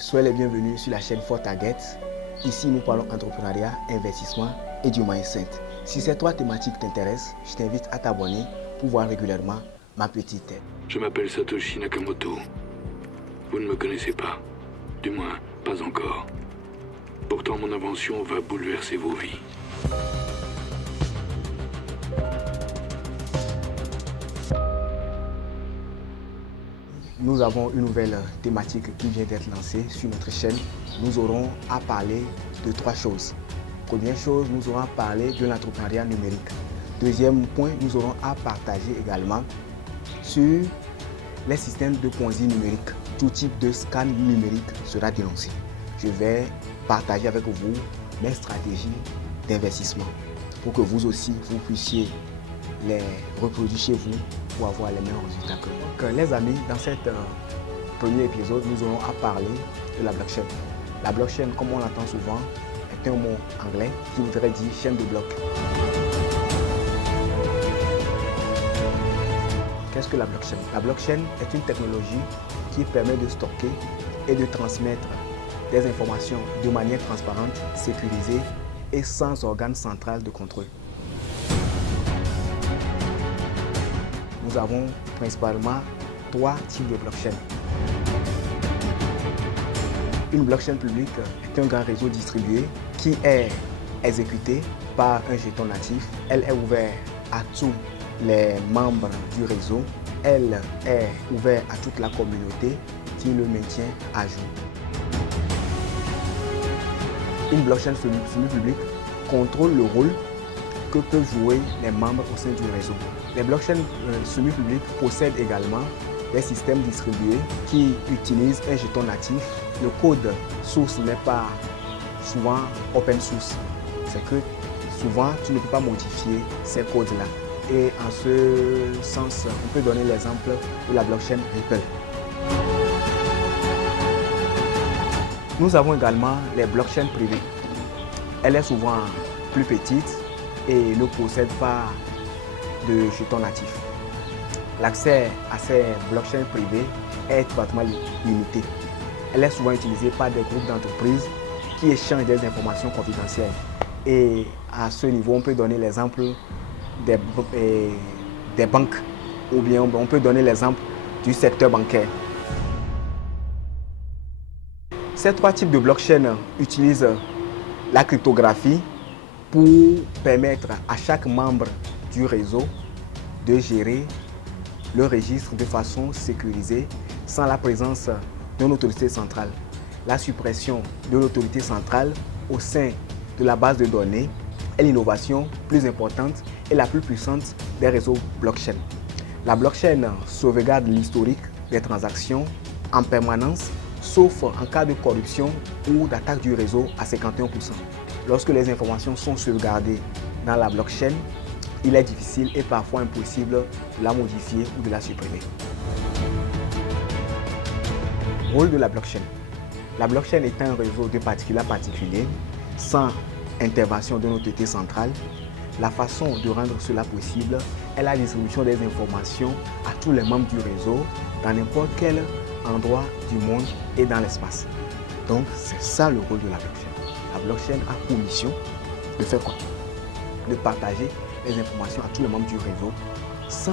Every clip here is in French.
soyez les bienvenus sur la chaîne ForTarget. Ici, nous parlons entrepreneuriat, investissement et du mindset. Si ces trois thématiques t'intéressent, je t'invite à t'abonner pour voir régulièrement ma petite tête. Je m'appelle Satoshi Nakamoto. Vous ne me connaissez pas. Du moins, pas encore. Pourtant, mon invention va bouleverser vos vies. Nous avons une nouvelle thématique qui vient d'être lancée sur notre chaîne. Nous aurons à parler de trois choses. Première chose, nous aurons à parler de l'entrepreneuriat numérique. Deuxième point, nous aurons à partager également sur les systèmes de ponzi numérique. Tout type de scan numérique sera dénoncé. Je vais partager avec vous mes stratégies d'investissement pour que vous aussi, vous puissiez les reproduire chez vous pour avoir les mêmes résultats que moi. Donc, les amis, dans cet premier épisode, nous allons à parler de la blockchain. La blockchain, comme on l'entend souvent, est un mot anglais qui voudrait dire chaîne de blocs. Qu'est-ce que la blockchain? La blockchain est une technologie qui permet de stocker et de transmettre des informations de manière transparente, sécurisée et sans organe central de contrôle. Nous avons principalement trois types de blockchain. Une blockchain publique est un grand réseau distribué qui est exécuté par un jeton natif. Elle est ouverte à tous les membres du réseau. Elle est ouverte à toute la communauté qui le maintient à jour. Une blockchain semi-publique contrôle le rôle que peuvent jouer les membres au sein du réseau. Les blockchains semi-publiques possèdent également des systèmes distribués qui utilisent un jeton natif. Le code source n'est pas souvent open source. C'est que souvent, tu ne peux pas modifier ces codes-là. Et en ce sens, on peut donner l'exemple de la blockchain Ripple. Nous avons également les blockchains privées. Elle est souvent plus petite et ne possède pas de jetons natifs. L'accès à ces blockchains privées est étroitement limité. Elle est souvent utilisée par des groupes d'entreprises qui échangent des informations confidentielles. Et à ce niveau, on peut donner l'exemple des banques ou bien on peut donner l'exemple du secteur bancaire. Ces trois types de blockchain utilisent la cryptographie pour permettre à chaque membre du réseau de gérer le registre de façon sécurisée sans la présence d'une autorité centrale. La suppression de l'autorité centrale au sein de la base de données est l'innovation plus importante et la plus puissante des réseaux blockchain. La blockchain sauvegarde l'historique des transactions en permanence, sauf en cas de corruption ou d'attaque du réseau à 51%. Lorsque les informations sont sauvegardées dans la blockchain, il est difficile et parfois impossible de la modifier ou de la supprimer. Rôle de la blockchain. La blockchain est un réseau de particulier à particulier, sans intervention d'une autorité centrale. La façon de rendre cela possible est la distribution des informations à tous les membres du réseau dans n'importe quel endroit du monde et dans l'espace. Donc, c'est ça le rôle de la blockchain. La blockchain a pour mission de faire quoi? De partager les informations à tous les membres du réseau sans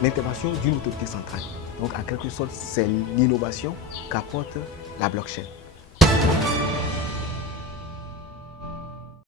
l'intervention d'une autorité centrale. Donc, en quelque sorte, c'est l'innovation qu'apporte la blockchain.